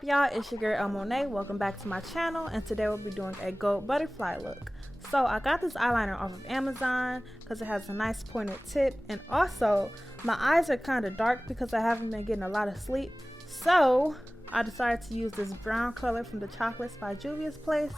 up, y'all? It's your girl Monae. Welcome back to my channel, and today we'll be doing a gold butterfly look. So I got this eyeliner off of Amazon because it has a nice pointed tip, and also my eyes are kind of dark because I haven't been getting a lot of sleep. So I decided to use this brown color from the Chocolates by Juvia's Place,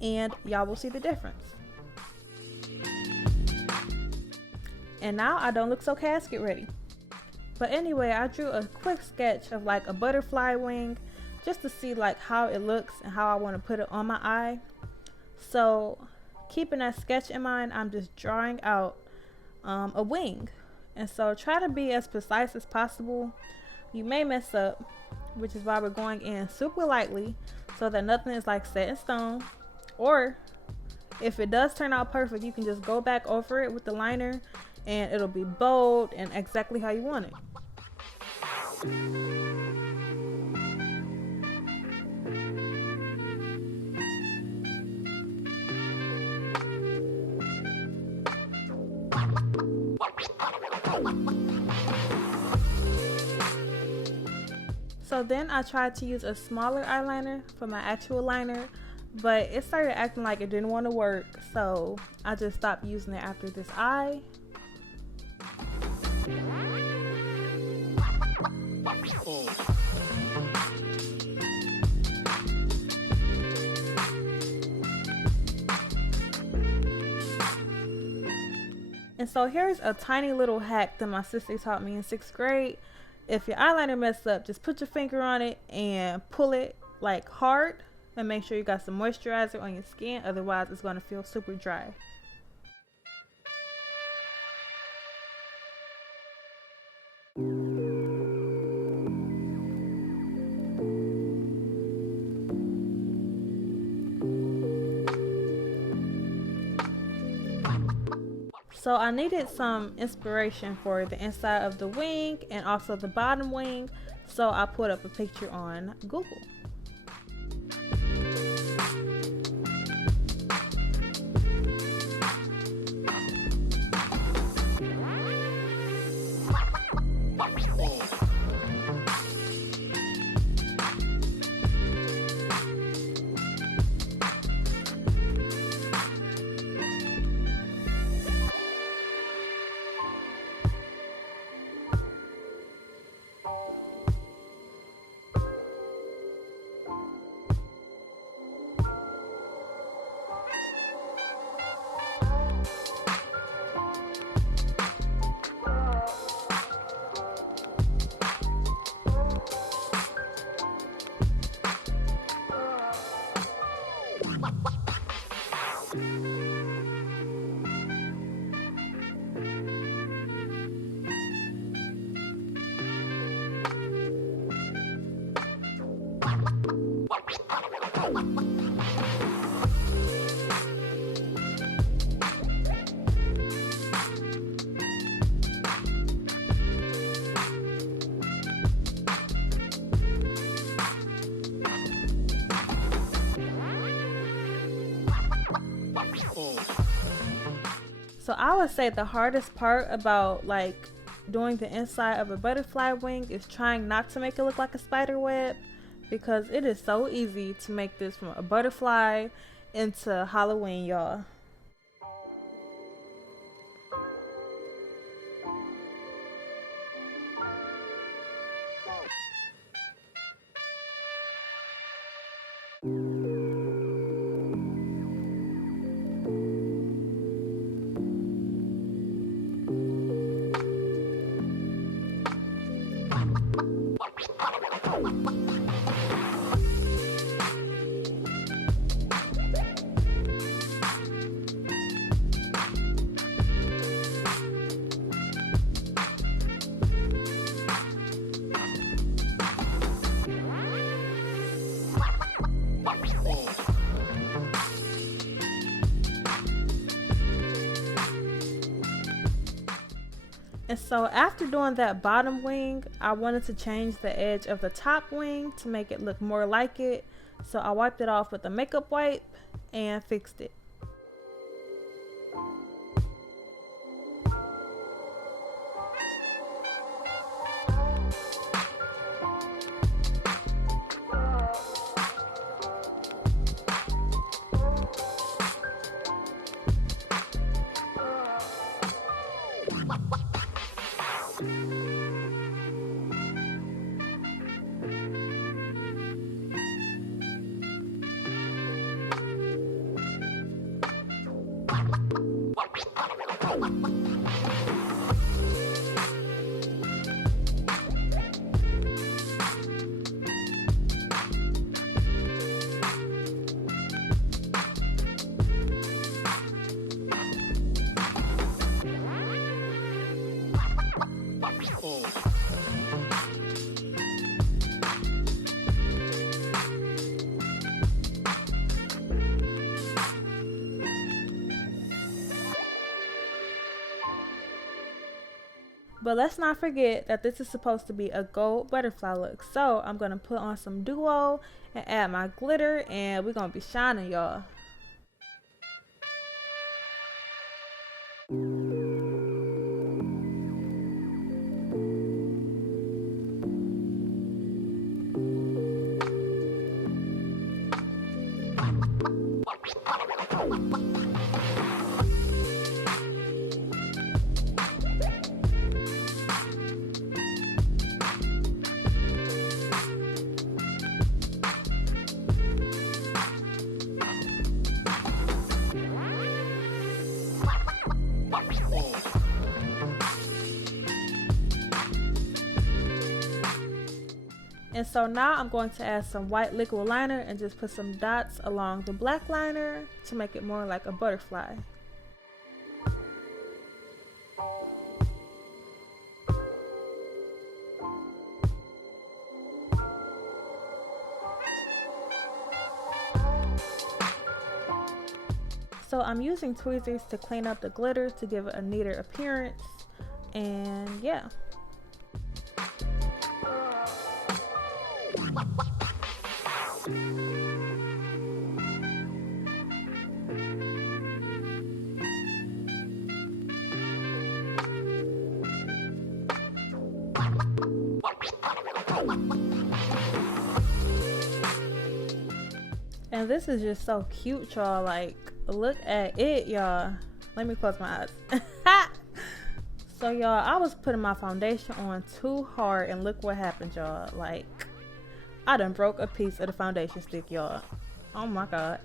and y'all will see the difference. And now I don't look so casket ready. But anyway, I drew a quick sketch of like a butterfly wing just to see like how it looks and how I want to put it on my eye. So keeping that sketch in mind, I'm just drawing out a wing. And so try to be as precise as possible. You may mess up, which is why we're going in super lightly so that nothing is like set in stone. Or if it does turn out perfect, you can just go back over it with the liner and it'll be bold and exactly how you want it. So then I tried to use a smaller eyeliner for my actual liner, but it started acting like it didn't want to work, so I just stopped using it after this eye. And so here's a tiny little hack that my sister taught me in 6th grade. If your eyeliner messed up, just put your finger on it and pull it like hard and make sure you got some moisturizer on your skin, otherwise it's going to feel super dry. So I needed some inspiration for the inside of the wing and also the bottom wing, so I put up a picture on Google. So I would say the hardest part about like doing the inside of a butterfly wing is trying not to make it look like a spider web, because it is so easy to make this from a butterfly into Halloween, y'all. And so after doing that bottom wing, I wanted to change the edge of the top wing to make it look more like it. So I wiped it off with a makeup wipe and fixed it. But let's not forget that this is supposed to be a gold butterfly look. So I'm going to put on some duo and add my glitter, and we're going to be shining, y'all. And so now I'm going to add some white liquid liner and just put some dots along the black liner to make it more like a butterfly. So I'm using tweezers to clean up the glitter to give it a neater appearance, and yeah. And this is just so cute, y'all. Like, look at it, y'all. Let me close my eyes. So y'all, I was putting my foundation on too hard, and look what happened, y'all. Like, I done broke a piece of the foundation stick, y'all. Oh my god.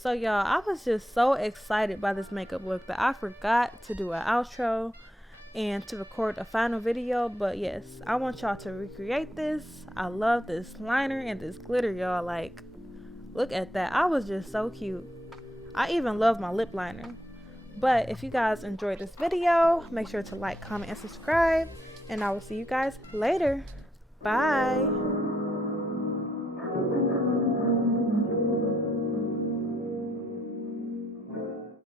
So y'all, I was just so excited by this makeup look that I forgot to do an outro. and to record a final video. But yes, I want y'all to recreate this. I love this liner and this glitter, y'all. Like, look at that. I was just so cute. I even love my lip liner. But if you guys enjoyed this video, make sure to like, comment, and subscribe, and I will see you guys later. Bye.